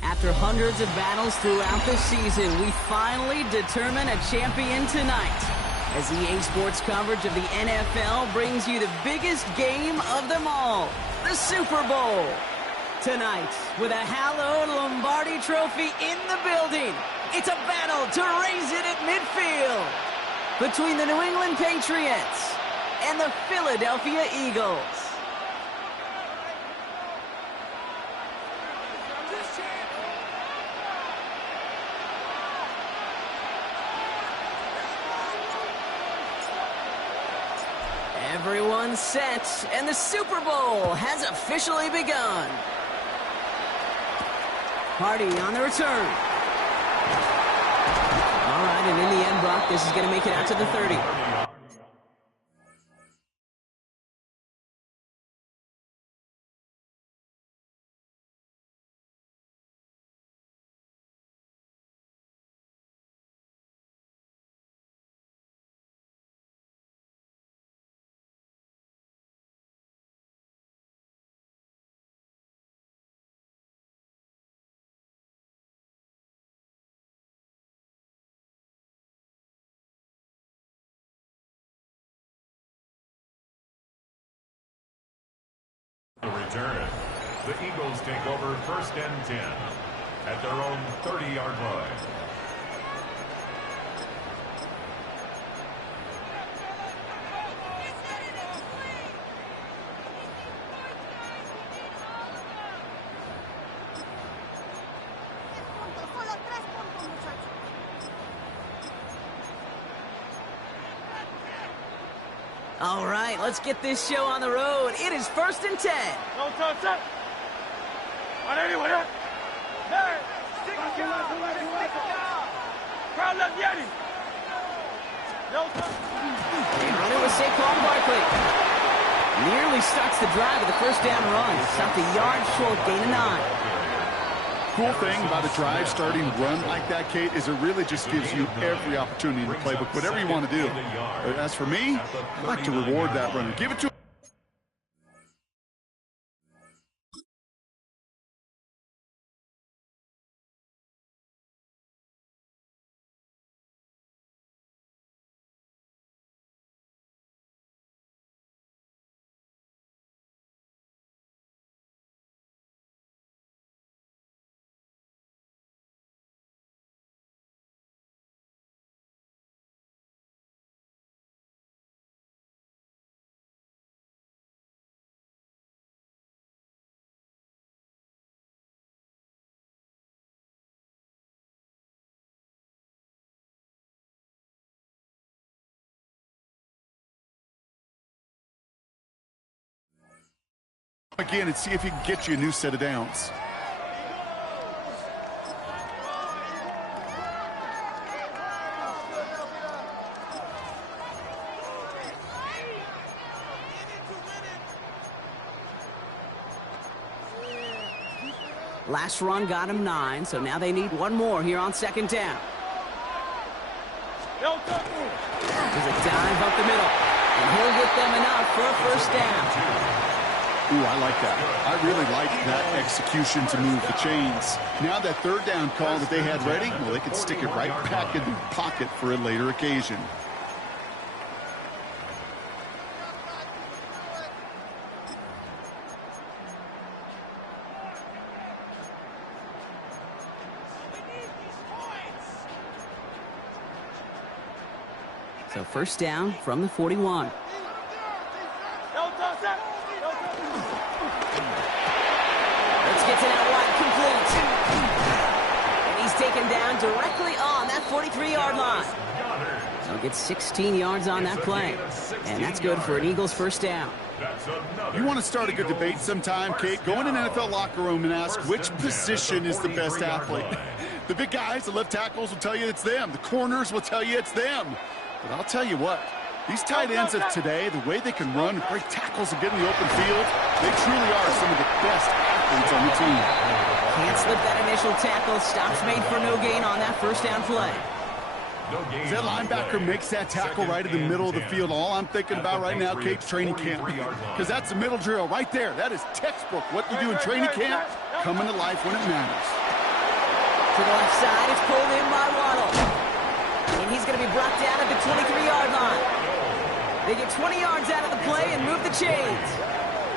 After hundreds of battles throughout the season, we finally determine a champion tonight. As EA Sports coverage of the NFL brings you the biggest game of them all, the Super Bowl. Tonight, with a hallowed Lombardi trophy in the building, it's a battle to raise it at midfield between the New England Patriots and the Philadelphia Eagles. Everyone's set, and the Super Bowl has officially begun. Hardy on the return. All right, and in the end, Brock, this is going to make it out to the 30. The return. The Eagles take over 1st and 10 at their own 30-yard line. All right, let's get this show on the road. It is 1st and 10. They run it with Saquon Barkley. Nearly starts the drive with a 1st down run. Stopped a yard short, gain of 9. Cool thing about a drive starting run like that, Kate, is it really just gives you every opportunity in the playbook, whatever you want to do. As for me, I like to reward that runner. Give it to him. Again and see if he can get you a new set of downs. Last run got him 9, so now they need one more here on 2nd down. There's a dive up the middle, and he'll get them enough for a 1st down. Ooh, I like that. I really like that execution to move the chains. Now that 3rd down call that they had ready, well, they can stick it right back in the pocket for a later occasion. So 1st down from the 41. Gets it out wide, complete. And he's taken down directly on that 43-yard line. So he'll get 16 yards on that play. And that's good for an Eagles 1st down. You want to start a good debate sometime, Kate? Go in an NFL locker room and ask which position is the best athlete. The big guys, the left tackles will tell you it's them. The corners will tell you it's them. But I'll tell you what, these tight ends of today, the way they can run, break tackles and get in the open field, they truly are some of the best athletes on the team. Can't slip that initial tackle. Stops made for no gain on that 1st down play. As that linebacker makes that tackle right in the middle of the field, all I'm thinking about right now, Kate's training camp, because that's the middle drill right there. That is textbook. What you do in training camp, coming to life when it matters. To the left side, it's pulled in by Waddle. And he's going to be brought down at the 23-yard line. They get 20 yards out of the play and move the chains.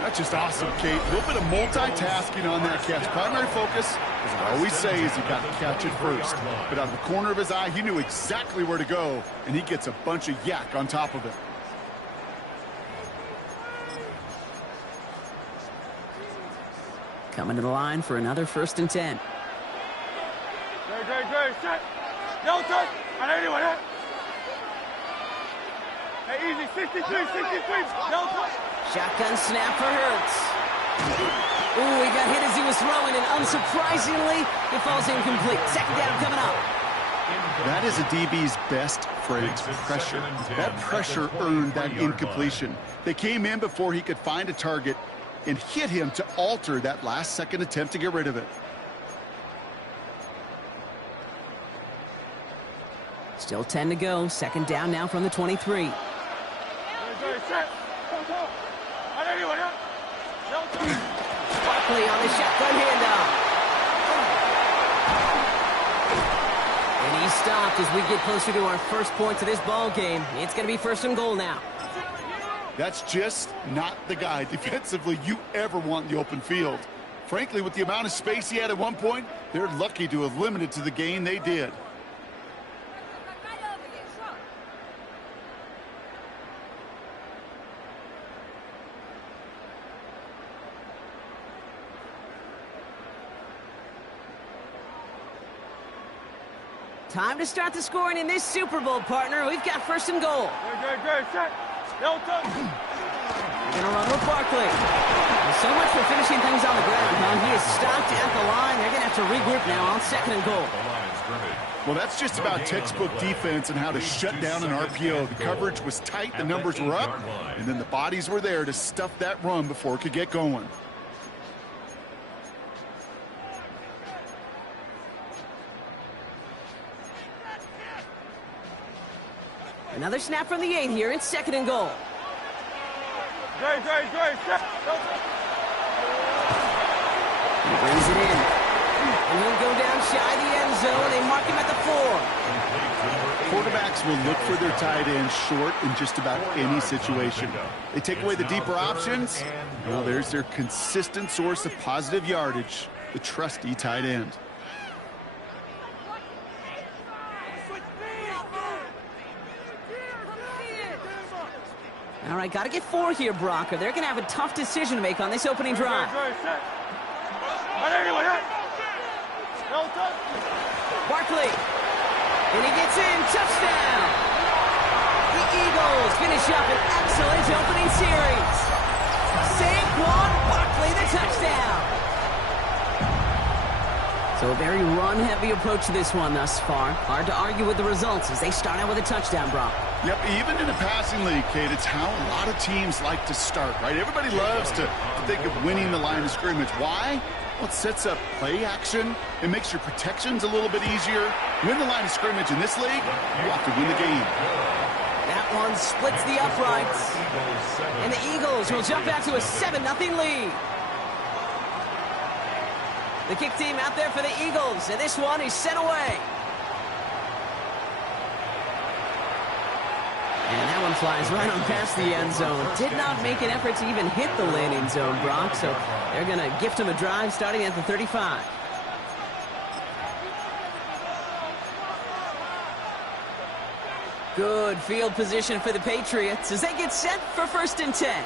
That's just awesome, Kate. A little bit of multitasking on that catch. Primary focus, as I always say, is you got to catch it first. But out of the corner of his eye, he knew exactly where to go, and he gets a bunch of yak on top of it. Coming to the line for another 1st and 10. Great, set. No touch. On anyone, eh? Hey, easy, 63, no touch. Shotgun snap for Hurts. Ooh, he got hit as he was throwing, and unsurprisingly, it falls incomplete. 2nd down coming up. That is a DB's best phrase, pressure. That pressure earned that incompletion. They came in before he could find a target and hit him to alter that last-second attempt to get rid of it. Still 10 to go. 2nd down now from the 23. Barkley on the shotgun handoff. And he's stopped as we get closer to our first points of this ball game. It's going to be 1st and goal now. That's just not the guy defensively you ever want in the open field. Frankly, with the amount of space he had at one point, they're lucky to have limited to the gain they did. Time to start the scoring in this Super Bowl, partner. We've got 1st and goal. Great, set. No touch. They're going to run with Barkley. So much for finishing things on the ground, huh? He is stopped at the line. They're going to have to regroup now on 2nd and goal. Well, that's just about textbook defense and how to shut down an RPO. The coverage was tight, the numbers were up, and then the bodies were there to stuff that run before it could get going. Another snap from the 8 here. It's 2nd and goal. Great, set. He brings it in. And he'll go down shy the end zone. They mark him at the 4. Quarterbacks will look for their tight end short in just about any situation. They take away the deeper options. Well, there's their consistent source of positive yardage, the trusty tight end. All right, got to get 4 here, Brock, or they're going to have a tough decision to make on this opening drive. Barkley, and he gets in, touchdown. The Eagles finish up an excellent opening series. Saquon Barkley, the touchdown. So a very run-heavy approach to this one thus far. Hard to argue with the results as they start out with a touchdown, Brock. Yep, even in a passing league, Kate, it's how a lot of teams like to start, right? Everybody loves to think of winning the line of scrimmage. Why? Well, it sets up play action. It makes your protections a little bit easier. Win the line of scrimmage in this league, you have to win the game. That one splits the uprights. And the Eagles will jump out to a 7-0 lead. The kick team out there for the Eagles, and this one is sent away. And that one flies right on past the end zone. Did not make an effort to even hit the landing zone, Brock, so they're going to gift him a drive starting at the 35. Good field position for the Patriots as they get set for 1st and 10.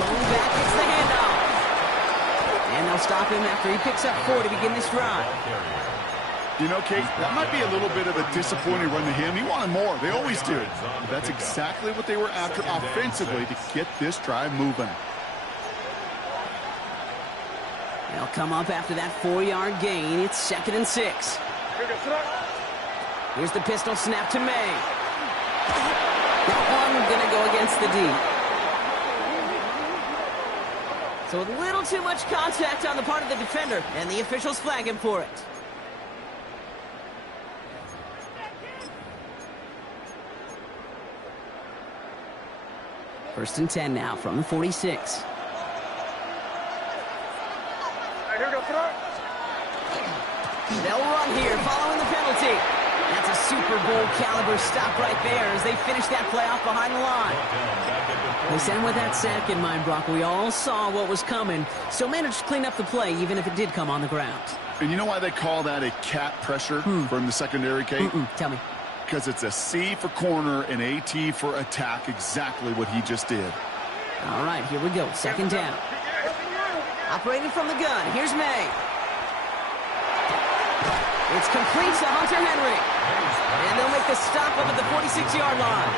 Lone back gets the handoff. And they'll stop him after he picks up 4 to begin this drive. You know, Kate, that might be a little bit of a disappointing run to him. He wanted more. They always do. But that's exactly what they were after offensively to get this drive moving. They'll come up after that 4-yard gain. It's 2nd and 6. Here's the pistol snap to May. That one going to go against the D. So a little too much contact on the part of the defender, and the officials flag him for it. First and 10 now from the 46. All right, here we go, front. They'll run here following the penalty. That's a Super Bowl caliber stop right there as they finish that play off behind the line. They sent with that sack in mind, Brock. We all saw what was coming, so managed to clean up the play even if it did come on the ground. And you know why they call that a cat pressure from the secondary, Kate? Tell me. Because it's a C for corner and a T for attack, exactly what he just did. All right, here we go. Second down. Operating from the gun. Here's May. It's complete to Hunter Henry. And they'll make the stop up at the 46-yard line.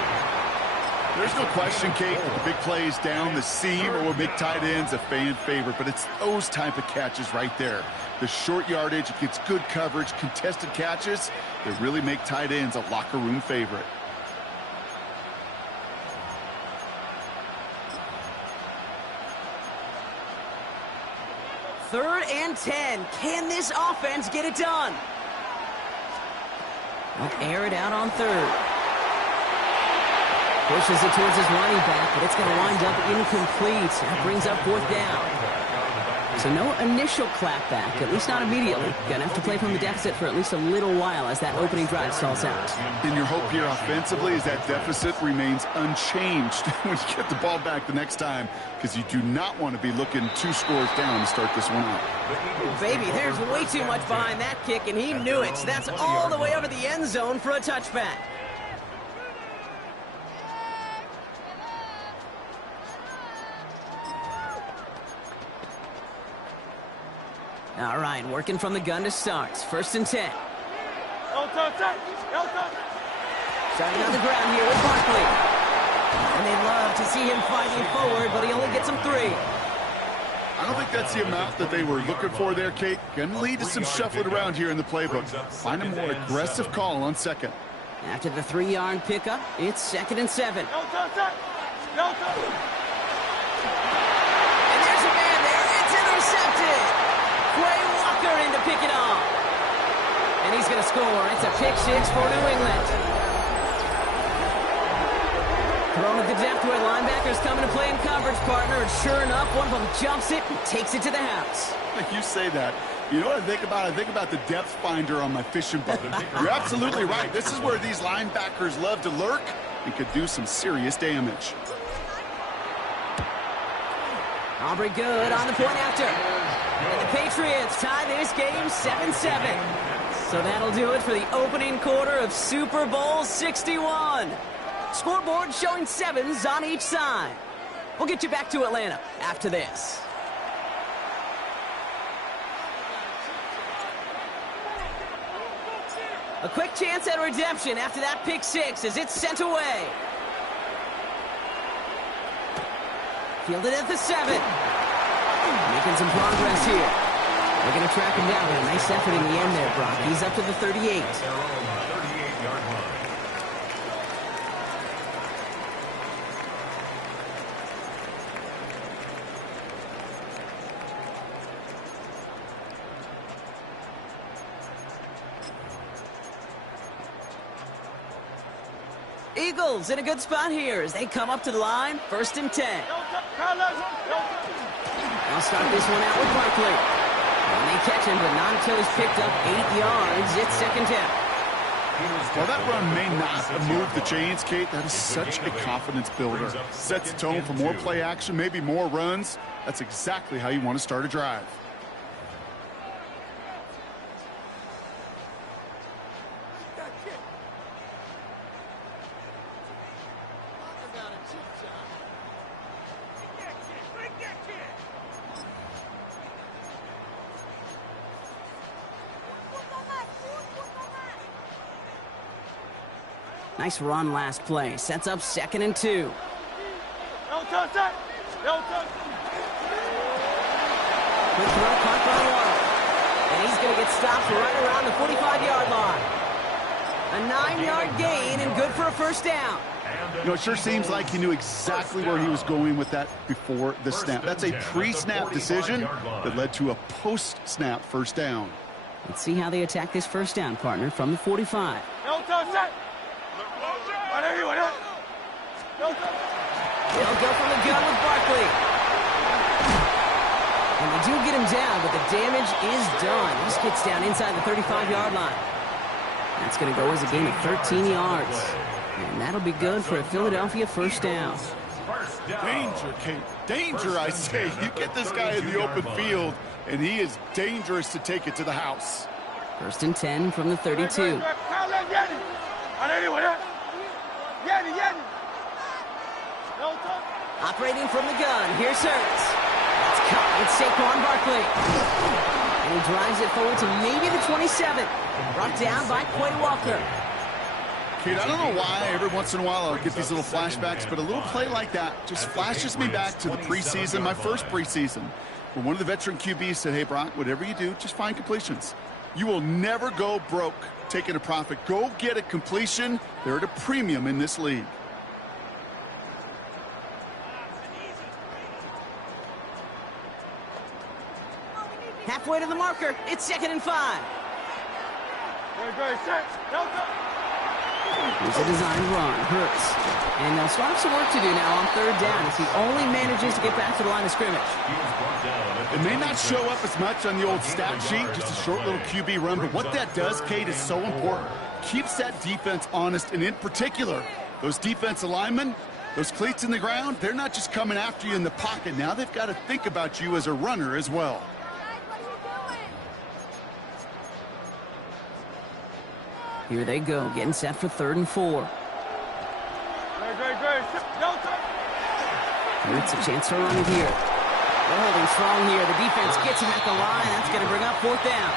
There's no question, Kate, that the big plays down the seam or will make tight ends a fan favorite, but it's those type of catches right there. The short yardage, it gets good coverage, contested catches that really make tight ends a locker room favorite. Third and 10. Can this offense get it done? They'll air it out on third. Pushes it towards his running back, but it's going to wind up incomplete. That brings up fourth down. So no initial clapback, at least not immediately. Going to have to play from the deficit for at least a little while as that opening drive stalls out. And your hope here offensively is that deficit remains unchanged when you get the ball back the next time, because you do not want to be looking 2 scores down to start this one out. Baby, there's way too much behind that kick, and he knew it. That's all the way over the end zone for a touchback. All right, working from the gun to start. First and 10. Starting on the ground here with Barkley. And they love to see him fighting forward, but he only gets them 3. I don't think that's the amount that they were looking for there, Kate. Going to lead to some shuffling around here in the playbook. Find a more aggressive call on second. After the 3-yard pickup, it's second and 7. No touch. No touch. And there's a man there. It's intercepted. Quay Walker in to pick it off. And he's going to score. It's a pick 6 for New England. Thrown at the depth where linebackers coming to play in coverage, partner. And sure enough, one of them jumps it and takes it to the house. Like you say that. You know what I think about? I think about the depth finder on my fishing boat. You're absolutely right. This is where these linebackers love to lurk and could do some serious damage. Aubrey good on the point after. And the Patriots tie this game 7-7. So that'll do it for the opening quarter of Super Bowl 61. Scoreboard showing 7s on each side. We'll get you back to Atlanta after this. A quick chance at redemption after that pick 6 as it's sent away. Fielded at the 7. Making some progress here. They're going to track him down with a nice effort in the end there, Brock. He's up to the 38. Eagles in a good spot here as they come up to the line. First and 10. I'll start this one out with Barkley. And they catch him, but not until he's picked up 8 yards. It's second down. Well, that run may not move the chains, Kate. That is such a confidence builder. Sets the tone for more play action, maybe more runs. That's exactly how you want to start a drive. Nice run last play. Sets up second and 2. No touch. No touch. Good throw, caught by Waddle. And he's going to get stopped right around the 45-yard line. A 9-yard gain and good for a first down. You know, it sure seems like he knew exactly where he was going with that before the snap. That's a pre-snap decision that led to a post-snap first down. Let's see how they attack this first down, partner, from the 45. No touch. They'll go from the gun with Barkley. And they do get him down, but the damage is done. This gets down inside the 35-yard line. That's going to go as a gain of 13 yards. And that'll be good for a Philadelphia first down. Danger, Kate. Danger, I say. You get this guy in the open field, and he is dangerous to take it to the house. First and 10 from the 32. Operating from the gun. Here's Hurts. That's caught. It's Saquon Barkley. And he drives it forward to maybe the 27. Brought down by Quay Walker. Kate, I don't know why every once in a while I'll get these little flashbacks, but a little play like that just flashes me back to the preseason, my first preseason, where one of the veteran QBs said, hey, Brock, whatever you do, just find completions. You will never go broke taking a profit. Go get a completion. They're at a premium in this league. Halfway to the marker. It's 2nd and 5. Here's a design run. Hurts. And they'll start some work to do now on 3rd down as he only manages to get back to the line of scrimmage. It may not show up as much on the old stat sheet, just a short little QB run, but what that does, Kate, is so important. Keeps that defense honest, and in particular, those defensive linemen, those cleats in the ground, they're not just coming after you in the pocket. Now they've got to think about you as a runner as well. Here they go, getting set for 3rd and 4. It's a chance to run it here. They're holding strong here. The defense gets him at the line. That's going to bring up 4th down.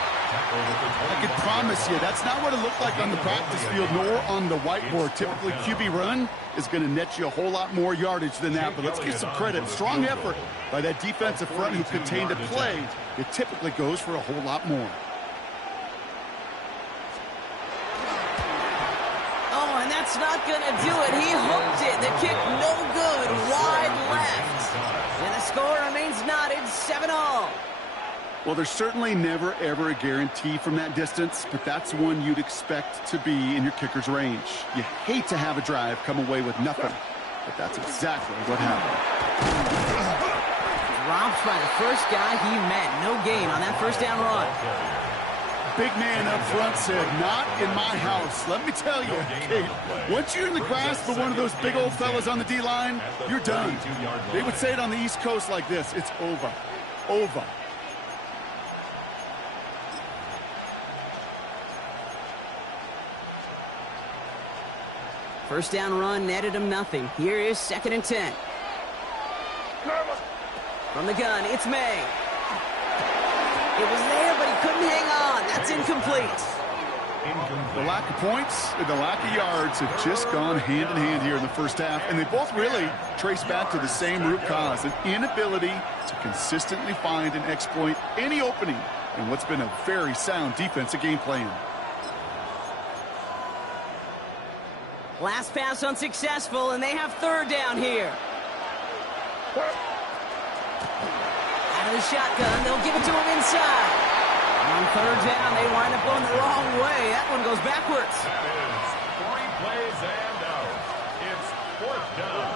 I can promise you, that's not what it looked like on the practice field nor on the whiteboard. Typically, QB run is going to net you a whole lot more yardage than that. But let's give some credit. Strong effort by that defensive front who contained a play. It typically goes for a whole lot more. And that's not going to do it. He hooked it. The kick no good. Wide left. And the score remains knotted 7-all. Well, there's certainly never, ever a guarantee from that distance, but that's one you'd expect to be in your kicker's range. You hate to have a drive come away with nothing, but that's exactly what happened. Dropped by the first guy he met. No gain on that 1st down run. Big man up front said, not in my house. Let me tell you, Kate, once you're in the grasp of one of those big old fellas on the D-line, you're done. They would say it on the East Coast like this, it's over. Over. First down run netted him nothing. Here is 2nd and 10. From the gun, it's May. It was there, but he couldn't hang on. That's incomplete. The lack of points and the lack of yards have just gone hand in hand here in the first half, and they both really trace back to the same root cause, an inability to consistently find and exploit any opening in what's been a very sound defensive game plan. Last pass unsuccessful, and they have 3rd down here. Out of the shotgun, they'll give it to him inside. On 3rd down, they wind up going the wrong way. That one goes backwards. That is 3 plays and out. It's 4th down.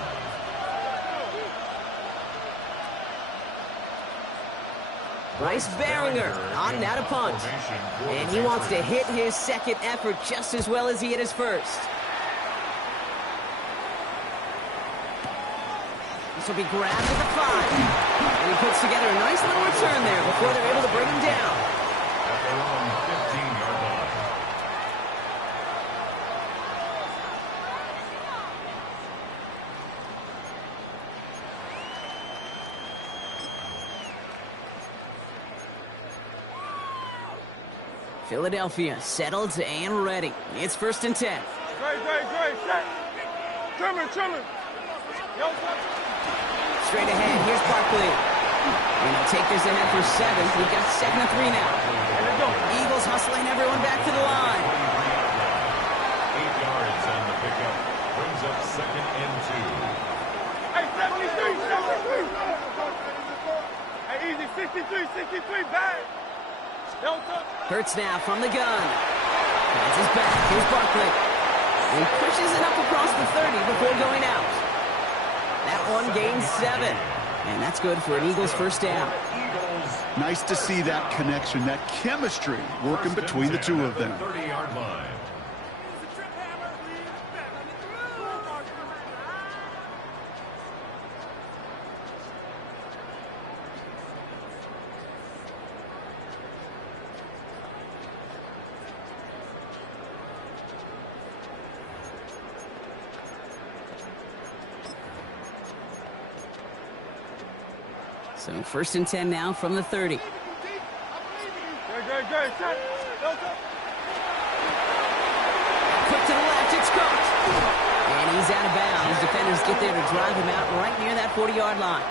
Bryce Behringer on now to punt. And he wants to hit his 2nd effort just as well as he hit his 1st. This will be grabbed at the 5. And he puts together a nice little return there before they're able to bring him down. At their own 15-yard line. Philadelphia settled and ready. It's 1st and 10. Great, set. Trimmer. Straight ahead, here's Barkley. And he'll take this ahead for 7. We've got 2nd and 3 now. Eagles hustling everyone back to the line. 8 yards on the pickup. Brings up 2nd and 2. Hey, 73. Hey, easy, 63, bang. Hurts now from the gun. Hands his back. Here's Barkley. And pushes it up across the 30 before going out. That one gains 7. And that's good for an Eagles first down. Nice to see that connection, that chemistry working between the two of them. 30-yard line. So first and 10 now from the 30. Good. Quick to the left, it's caught. And he's out of bounds. Defenders get there to drive him out right near that 40-yard line.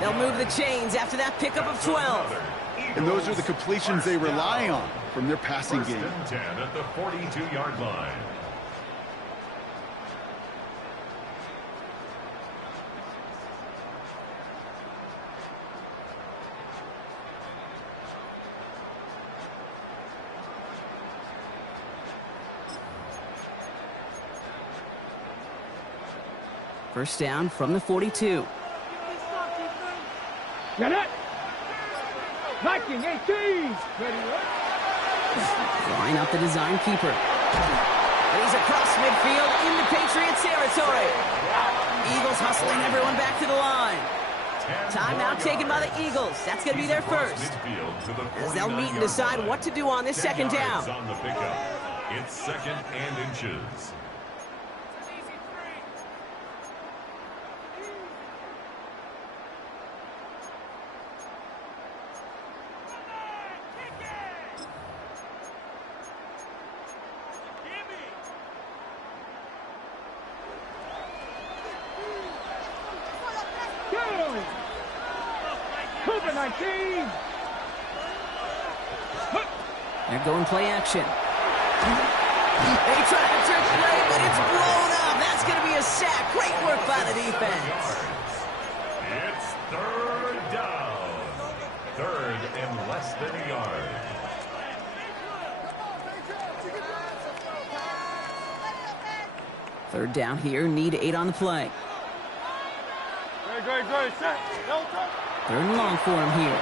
They'll move the chains after that pickup of 12. And those are the completions they rely on from their passing First game. and 10 at the 42-yard line. First down from the 42. Get it. Knocking 18. Line up the design keeper. And he's across midfield into Patriot territory. Eagles hustling everyone back to the line. Timeout taken by the Eagles. That's going to be their first. As they'll meet and decide what to do on this second down. On the pickup. It's second and inches. Cooper 19. They're going play action. They try to trick play, but it's blown up. That's going to be a sack. Great work by the defense. It's third down. Third and less than a yard. Third down here. Need 8 on the play. Good. Set. Third and long for him here.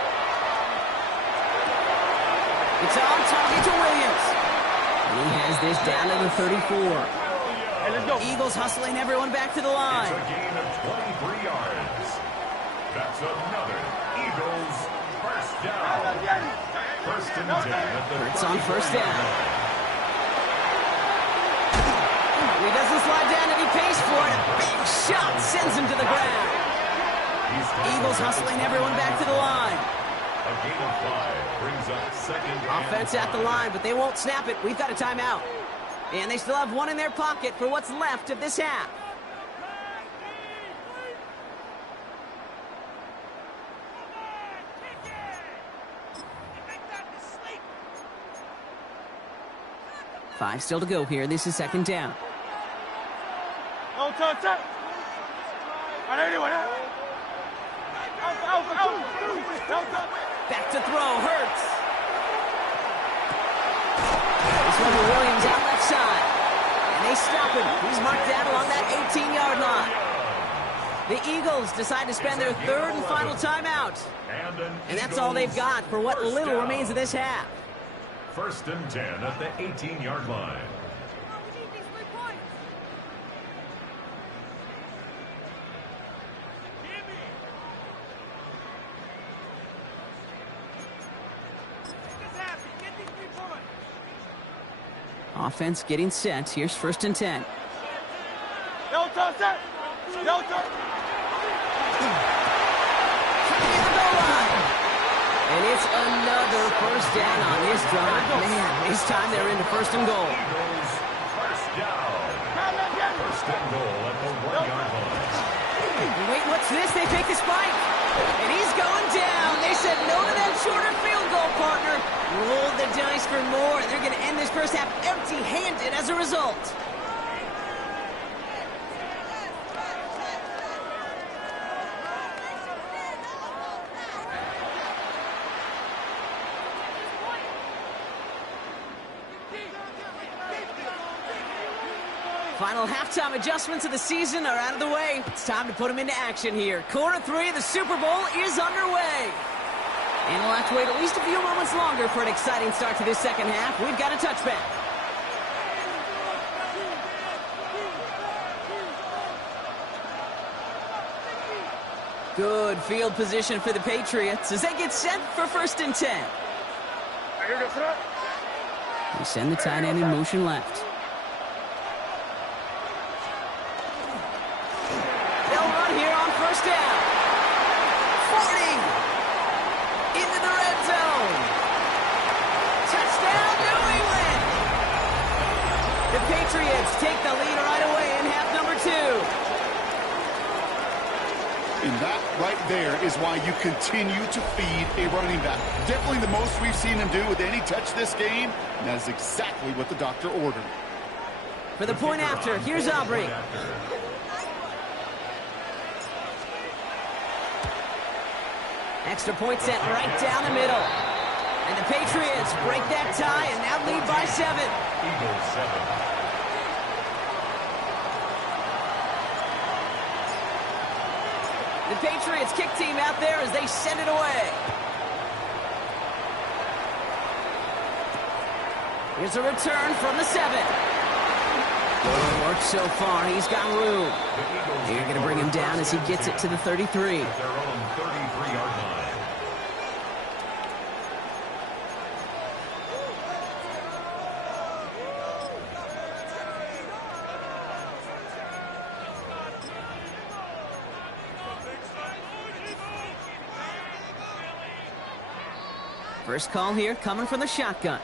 It's on target to Williams. And he has this down to the 34. Hey, let's go. Eagles hustling everyone back to the line. It's a gain of 23 yards. That's another Eagles first down. First and 10 at the It's on first 34 down. line. He doesn't slide down and he pays for it. A big shot sends him to the ground. Eagles hustling everyone back to the line. A gain of 5 brings up second and Offense at the 5. line, but they won't snap it. We've got a timeout. And they still have one in their pocket for what's left of this half. Five still to go here. This is second down. No touch. Set. Anyone. Back to throw. Hurts. This one to Williams out left side. And they stop him. He's marked down along that 18-yard line. The Eagles decide to spend their third and final timeout. And that's all they've got for what little remains of this half. First and 10 at the 18-yard line. Offense getting set. Here's first and 10. No touch. Set. No touch. And it's another first down on this drive. Man, this time they're into first and goal. Eagles first down. First and goal at the 1-yard line. Wait, what's this? They take the spike. And he's going down. They said no to that shorter field goal, partner. Rolled the dice for more. They're going to end this first half empty-handed as a result. Final halftime adjustments of the season are out of the way. It's time to put them into action here. Quarter 3 of the Super Bowl is underway. And we'll have to wait at least a few moments longer for an exciting start to this second half. We've got a touchback. Good field position for the Patriots as they get set for 1st and 10. They send the tight end in motion left. They'll run here on 1st down. 40. Into the red zone. Touchdown, New England. The Patriots take the lead right away in half number 2. And that right there is why you continue to feed a running back. Definitely the most we've seen him do with any touch this game, and that is exactly what the doctor ordered. For the point after, here's Aubrey. Extra point set right down the middle. And the Patriots break that tie and now lead by 7. Eagles 7. The Patriots kick team out there as they send it away. Here's a return from the 7. Good work so far. He's got room. They're going to bring him down as he gets it to the 33. Their own 33-yard line. First call here coming from the shotgun.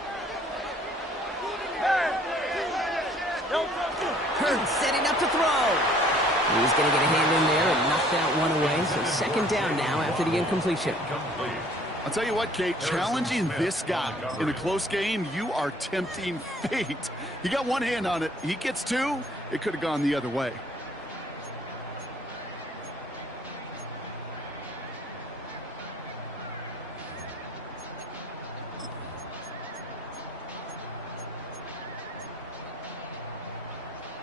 Hurts setting up to throw. He's going to get a hand in there and knock that one away. So 2nd down now after the incompletion. I'll tell you what, Kate, challenging this guy in a close game, you are tempting fate. He got one hand on it. He gets 2. It could have gone the other way.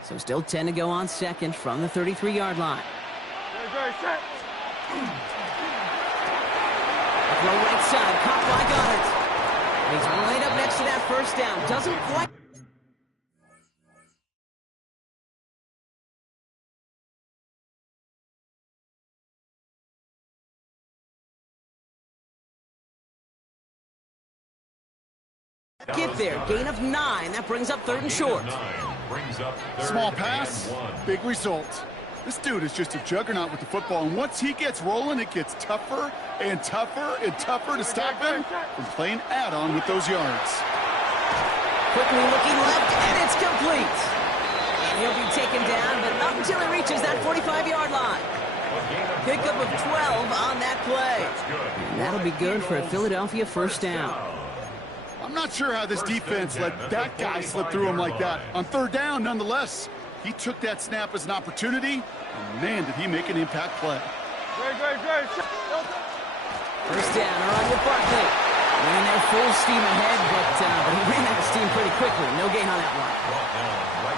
So still 10 to go on 2nd from the 33-yard line. Throw right side, caught by Goddard. He's right up next to that 1st down. Doesn't quite. Get there, gain of 9. That brings up 3rd and short. Small pass, big result. This dude is just a juggernaut with the football, and once he gets rolling, it gets tougher and tougher and tougher to stop him from playing add-on with those yards. Quickly looking left, and it's complete. And he'll be taken down, but not until he reaches that 45-yard line. Pickup of 12 on that play. And that'll be good for a Philadelphia 1st down. I'm not sure how this defense let that guy slip through him like that. On 3rd down, nonetheless, he took that snap as an opportunity, and man, did he make an impact play. 1st down, around with Barkley. Running there full steam ahead, but he ran out of steam pretty quickly. No gain on that one.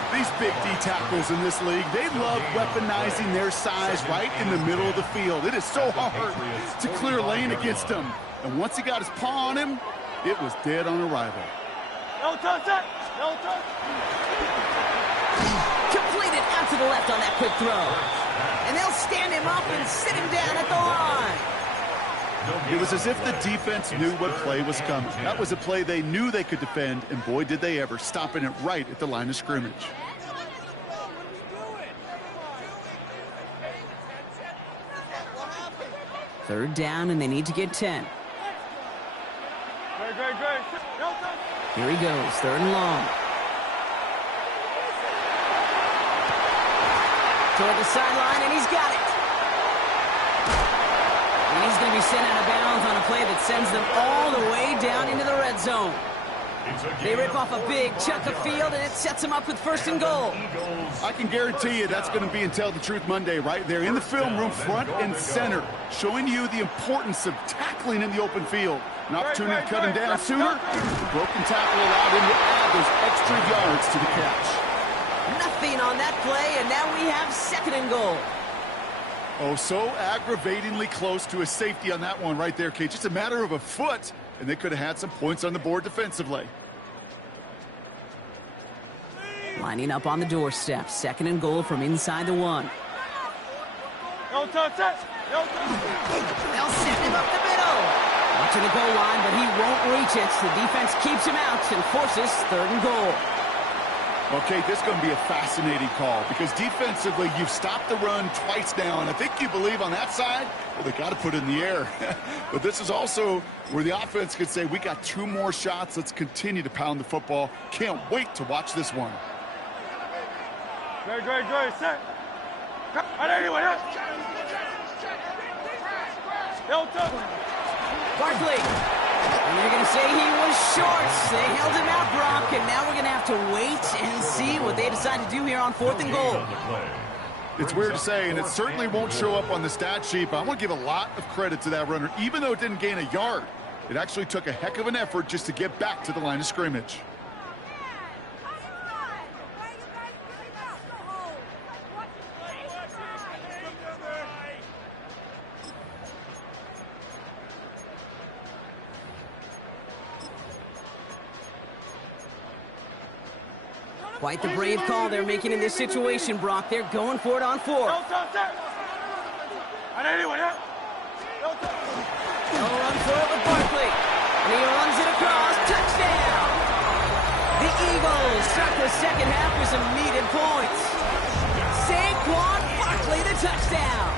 These big D tackles in this league, they love weaponizing their size right in the middle of the field. It is so hard to clear lane against him. And once he got his paw on him, it was dead on arrival. Completed out to the left on that quick throw. And they'll stand him up and sit him down at the line. It was as if the defense knew what play was coming. That was a play they knew they could defend, and boy, did they ever, stopping it right at the line of scrimmage. Third down, and they need to get 10. Here he goes, 3rd and long. Toward the sideline, and he's got it. And he's going to be sent out of bounds on a play that sends them all the way down into the red zone. They rip off a big chunk of field, and it sets them up with 1st and goal. I can guarantee you that's going to be in Tell the Truth Monday right there in the film room, front and center, showing you the importance of tackling in the open field. An opportunity to cut him down sooner. The broken tackle allowed him to add those extra yards to the catch. Nothing on that play, and now we have 2nd and goal. Oh, so aggravatingly close to a safety on that one right there, Kate. Just a matter of a foot, and they could have had some points on the board defensively. Lining up on the doorstep. 2nd and goal from inside the 1. They'll send him up the middle. Watching the goal line, but he won't reach it. The defense keeps him out and forces 3rd and goal. Okay, this is going to be a fascinating call because defensively, you've stopped the run twice now, and I think you believe on that side, well, they got to put it in the air. But this is also where the offense could say, we got 2 more shots. Let's continue to pound the football. Can't wait to watch this one. Great, set. Barkley. And they're going to say he was short. They held him out, Brock, and now we're going to have to wait and see what they decide to do here on 4th and goal. It's weird to say, and it certainly won't show up on the stat sheet, but I want to give a lot of credit to that runner. Even though it didn't gain a yard, it actually took a heck of an effort just to get back to the line of scrimmage. Quite the brave call they're making in this situation, Brock. They're going for it on 4. They'll run for it with Barkley. And he runs it across. Touchdown! The Eagles start the 2nd half with some needed points. Saquon Barkley, the touchdown.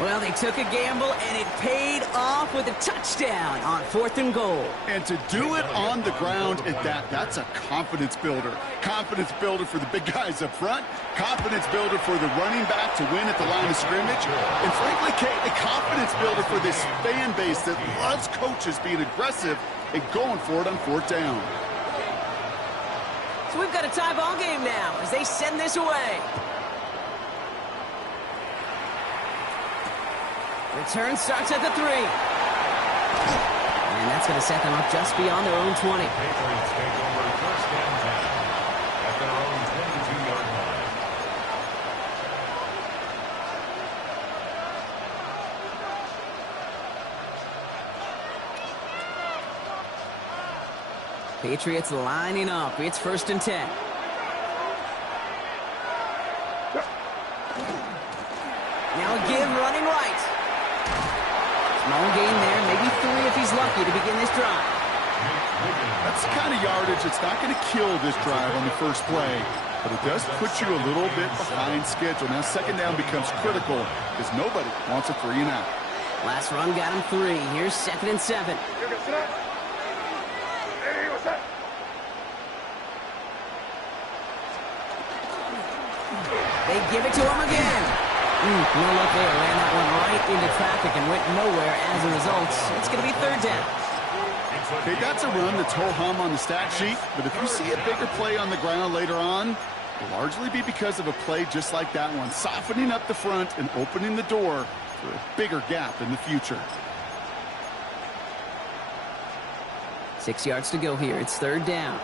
Well, they took a gamble, and it paid off with a touchdown on 4th and goal. And to do it on the ground at that, that's a confidence builder. Confidence builder for the big guys up front. Confidence builder for the running back to win at the line of scrimmage. And frankly, Kate, a confidence builder for this fan base that loves coaches being aggressive and going for it on 4th down. So we've got a tie ball game now as they send this away. Return starts at the 3. And that's going to set them up just beyond their own 20. Patriots take over 1st and 10 at their own 22-yard line. Patriots lining up. It's 1st and 10. Now a give running right. Small gain there, maybe 3 if he's lucky to begin this drive. That's the kind of yardage that's not going to kill this drive on the first play, but it does put you a little bit behind schedule. Now 2nd down becomes critical because nobody wants a 3 and out. Last run got him 3. Here's 2nd and 7. They give it to him again. No luck there. Ran that one right into traffic and went nowhere as a result. It's going to be 3rd down. Okay, that's a run that's ho-hum on the stat sheet, but if you see a bigger play on the ground later on, it'll largely be because of a play just like that one, softening up the front and opening the door for a bigger gap in the future. 6 yards to go here. It's 3rd down.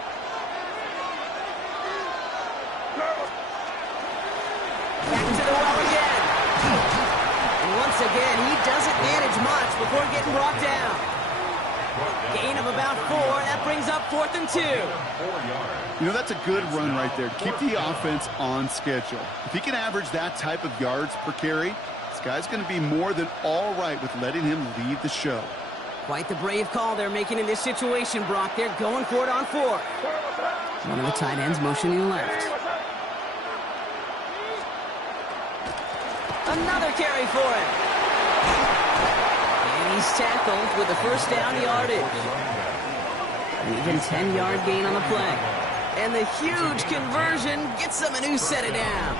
Back to the well again. And once again, he doesn't manage much before getting brought down. Gain of about 4. That brings up 4th and 2. You know, that's a good run right there to keep the offense on schedule. If he can average that type of yards per carry, this guy's going to be more than all right with letting him lead the show. Quite the brave call they're making in this situation, Brock. They're going for it on 4. One of the tight ends motioning left. Another carry for him. And he's tackled with the 1st down yardage. An even 10-yard gain on the play. And the huge conversion gets them a new set it down.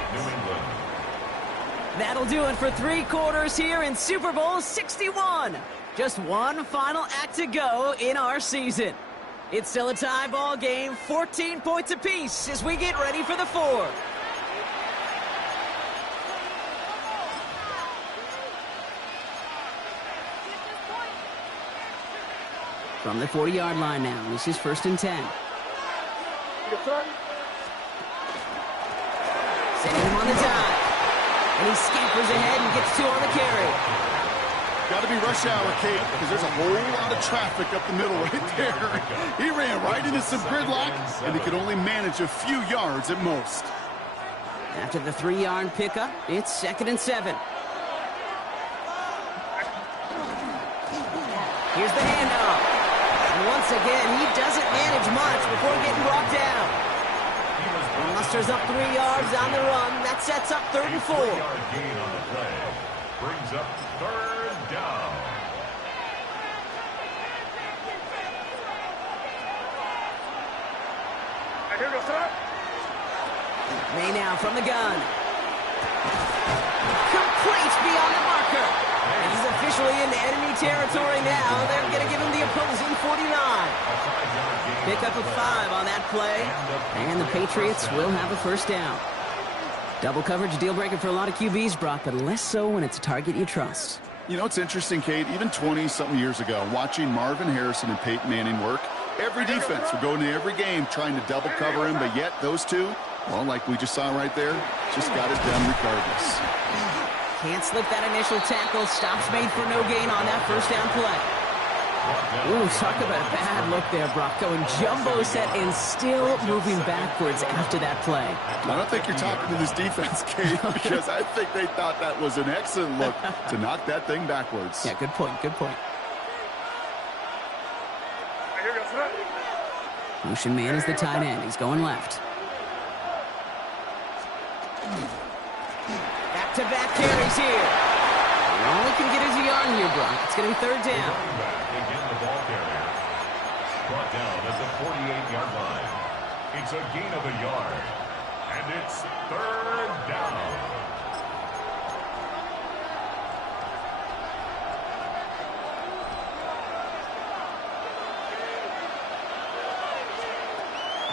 That'll do it for 3 quarters here in Super Bowl 61. Just one final act to go in our season. It's still a tie ball game, 14 points apiece as we get ready for the 4th. From the 40-yard line now, this is 1st and 10. Sending him on the dive. And he scampers ahead and gets 2 on the carry. Got to be rush hour, Kate, because there's a whole lot of traffic up the middle right there. He ran right into some gridlock, and he could only manage a few yards at most. After the 3-yard pickup, it's 2nd and 7. Here's the handoff. And once again, he doesn't manage much before getting brought down. He musters up 3 yards on the run. That sets up 3rd and 4. Gain on the play brings up 3rd down. May now from the gun. Complete beyond the marker. And he's officially into enemy territory now. They're going to give him the opposing 49. Pick up a 5 on that play. And the Patriots will have a 1st down. Double coverage deal breaker for a lot of QBs, Brock, but less so when it's a target you trust. You know, it's interesting, Kate, even 20-something years ago, watching Marvin Harrison and Peyton Manning work, every defense would go into every game trying to double cover him, but yet those two, well, like we just saw right there, just got it done regardless. Can't slip that initial tackle. Stops made for no gain on that 1st down play. Ooh, talk about a bad look there, Brock. Going jumbo set and still moving backwards after that play. I don't think you're talking to this defense, Kate, because I think they thought that was an excellent look to knock that thing backwards. Yeah, good point, good point. Motion man is the tight end. He's going left. Back-to-back carries here. He only can get his yard here, Brock. It's going to be 3rd down. Again, the ball carrier brought down at the 48-yard line. It's a gain of a yard, and it's 3rd down.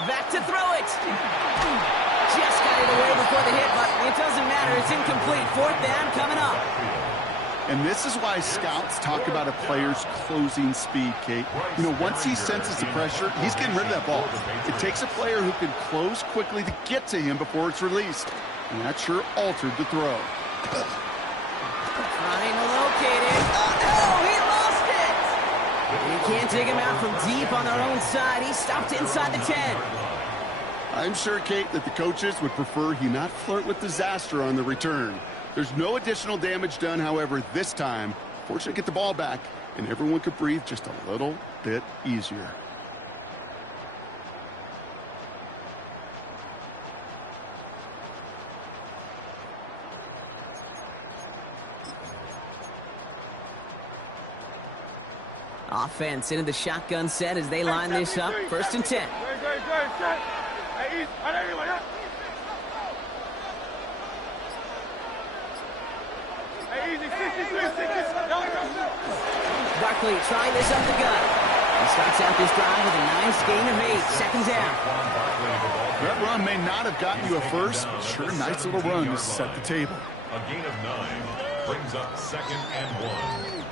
Back to throw it. Just got it away before the hit, but it doesn't matter. It's incomplete. 4th down coming up. And this is why scouts talk about a player's closing speed, Kate. You know, once he senses the pressure, he's getting rid of that ball. It takes a player who can close quickly to get to him before it's released. And that sure altered the throw. Trying to locate it. Oh, no, he lost it. You can't take him out from deep on their own side. He stopped inside the 10. I'm sure, Kate, that the coaches would prefer he not flirt with disaster on the return. There's no additional damage done, however, this time. Fortunately, get the ball back, and everyone could breathe just a little bit easier. Offense into the shotgun set as they line this up. 1st and 10. Barkley trying this up the gut. He starts out this drive with a nice gain of 8. 2nd down. That run may not have gotten you a first, but sure, nice little run to set the table. A gain of 9 brings up 2nd and 1.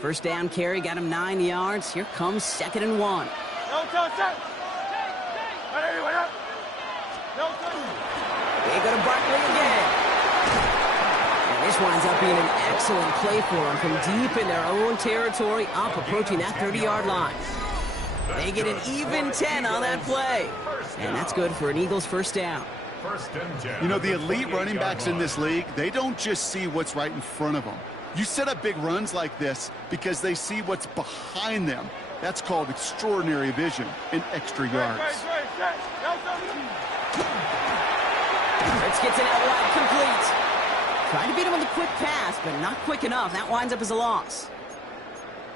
First down carry got him 9 yards. Here comes 2nd and 1. They go to Barkley again. And this winds up being an excellent play for them from deep in their own territory, up approaching that 30-yard line. They get an even 10 on that play. And that's good for an Eagles 1st down. You know, the elite running backs in this league, they don't just see what's right in front of them. You set up big runs like this because they see what's behind them. That's called extraordinary vision and extra yards. Fritz gets it out wide, complete. Trying to beat him with a quick pass, but not quick enough. That winds up as a loss.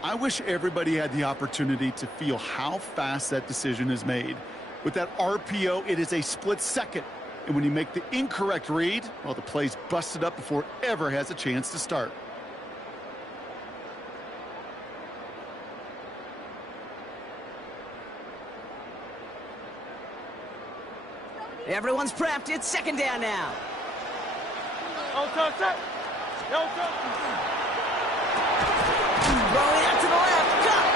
I wish everybody had the opportunity to feel how fast that decision is made. With that RPO, it is a split second. And when you make the incorrect read, well, the play's busted up before it ever has a chance to start. Everyone's prepped. It's 2nd down now. Throwing out to the left. Cut!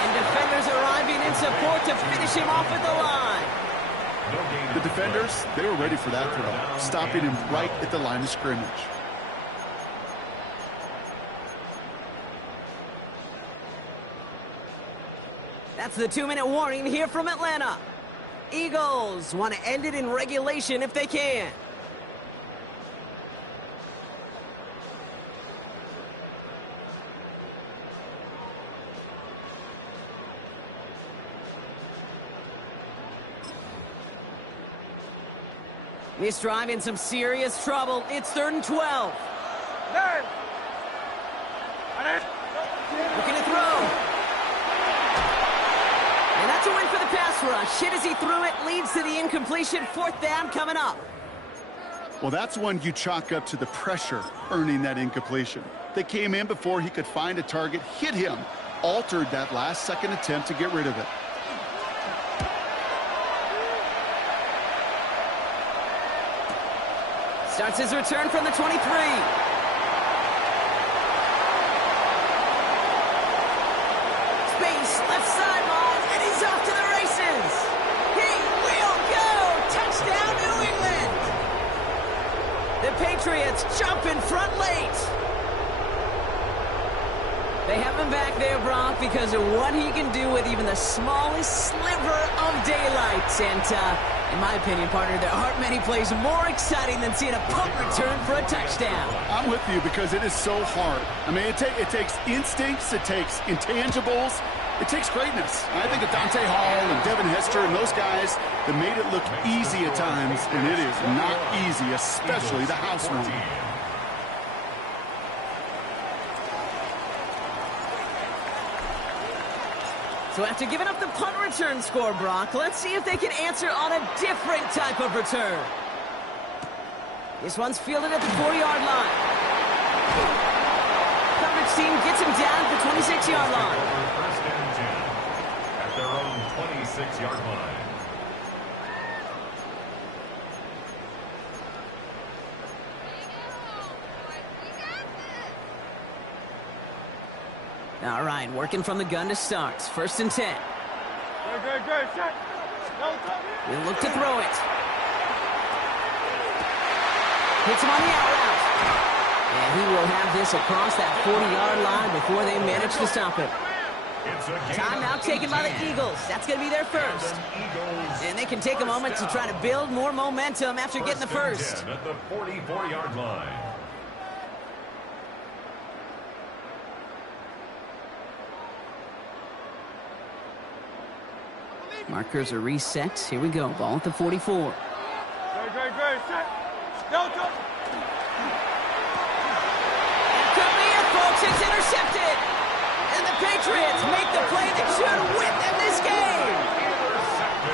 And defenders arriving in support to finish him off at the line. The defenders, they were ready for that throw, stopping him right at the line of scrimmage. That's the 2-minute warning here from Atlanta. Eagles want to end it in regulation if they can. This drive in some serious trouble. It's 3rd and 12. Looking to throw. And that's a win for the pass rush. Hit as he threw it, leads to the incompletion. 4th down coming up. Well, that's one you chalk up to the pressure earning that incompletion. They came in before he could find a target, hit him, altered that last-second attempt to get rid of it. Starts his return from the 23. Space, left sideline, and he's off to the races. He will go. Touchdown, New England. The Patriots jump in front late. They have him back there, Brock, because of what he can do with even the smallest sliver of daylight. And in my opinion, partner, there aren't many plays more exciting than seeing a punt return for a touchdown. I'm with you because it is so hard. I mean, it takes instincts, it takes intangibles, it takes greatness. I think of Dante Hall and Devin Hester and those guys that made it look easy at times, and it is not easy, especially the house one. So after giving up the punt return score, Brock, let's see if they can answer on a different type of return. This one's fielded at the 4-yard line. Coverage team gets him down at the 26-yard line. First and 10 at their own 26-yard line. All right, working from the gun to start. 1st and 10. We'll look to throw it. Hits him on the out route. And he will have this across that 40-yard line before they manage to stop him. Timeout taken by the Eagles. That's going to be their first. And they can take a moment to try to build more momentum after getting the first. At the 44-yard line. Markers are reset. Here we go. Ball at the 44. It's intercepted. And the Patriots make the play that should win them this game.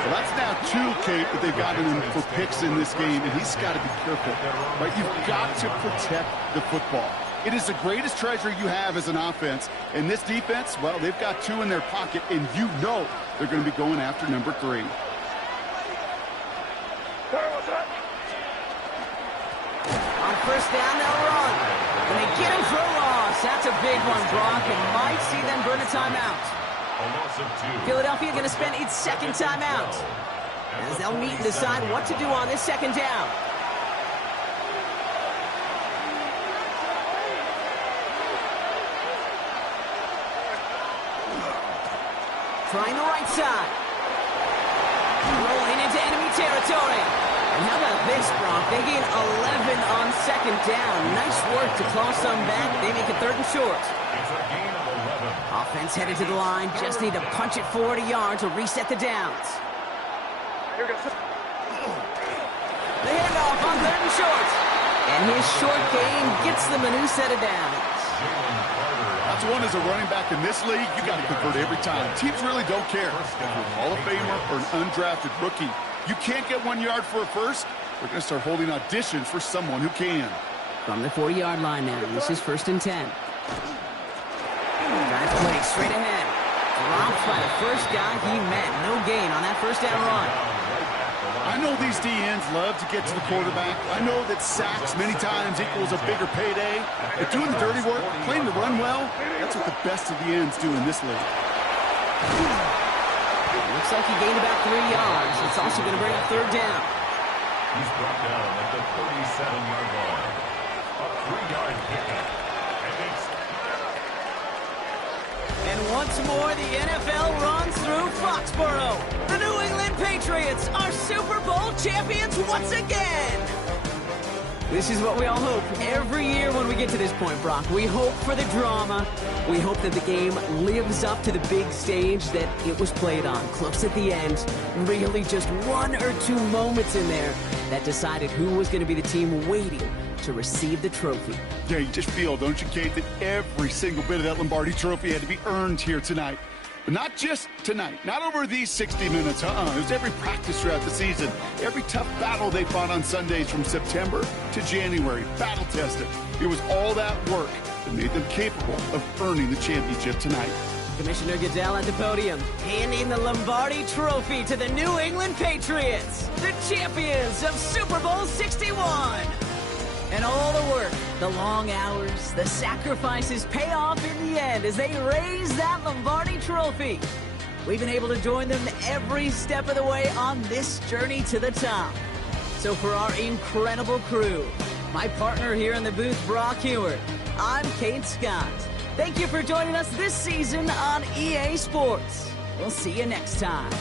Well, that's now 2, Kate, that they've gotten him for picks in this game, and he's got to be careful. Right? You've got to protect the football. It is the greatest treasure you have as an offense. And this defense, well, they've got 2 in their pocket, and you know they're going to be going after number 3. On 1st down, they'll run. And they get him for a loss. That's a big one, Brock, and might see them burn a timeout. A loss of 2. Philadelphia going to spend its 2nd timeout, as they'll meet and decide what to do on this 2nd down. Trying the right side. Rolling into enemy territory. And how about this, Brock? They gain 11 on 2nd down. Nice work to claw some back. They make it 3rd and short. It's a gain of 11. Offense headed to the line. Just need to punch it 40 yards to reset the downs. The handoff on 3rd and short. And his short gain gets them a new set of downs. That's one as a running back in this league, you got to convert every time. Teams really don't care if you're a Hall of Famer or an undrafted rookie. You can't get 1 yard for a first. We're going to start holding auditions for someone who can. From the 40-yard line now, this is 1st and 10. Drive play straight ahead. Dropped by the first guy he met. No gain on that 1st down run. I know these DNs love to get to the quarterback. I know that sacks many times equals a bigger payday. But doing the dirty work, playing to run well, that's what the best of the ends do in this league. Looks like he gained about 3 yards. It's also going to bring up third down. He's brought down at the 37-yard line. A 3-yard pickup. And once more, the NFL runs through Foxborough. The New England Patriots are Super Bowl champions once again. This is what we all hope every year when we get to this point, Brock. We hope for the drama. We hope that the game lives up to the big stage that it was played on. Close at the end. Really just 1 or 2 moments in there that decided who was going to be the team waiting to receive the trophy. Yeah, you just feel, don't you, Kate, that every single bit of that Lombardi trophy had to be earned here tonight. But not just tonight, not over these 60 minutes, It was every practice throughout the season, every tough battle they fought on Sundays from September to January, battle tested. It was all that work that made them capable of earning the championship tonight. Commissioner Goodell at the podium, handing the Lombardi Trophy to the New England Patriots, the champions of Super Bowl 61. And all the work, the long hours, the sacrifices pay off in the end as they raise that Lombardi Trophy. We've been able to join them every step of the way on this journey to the top. So for our incredible crew, my partner here in the booth, Brock Hewart, I'm Kate Scott. Thank you for joining us this season on EA Sports. We'll see you next time.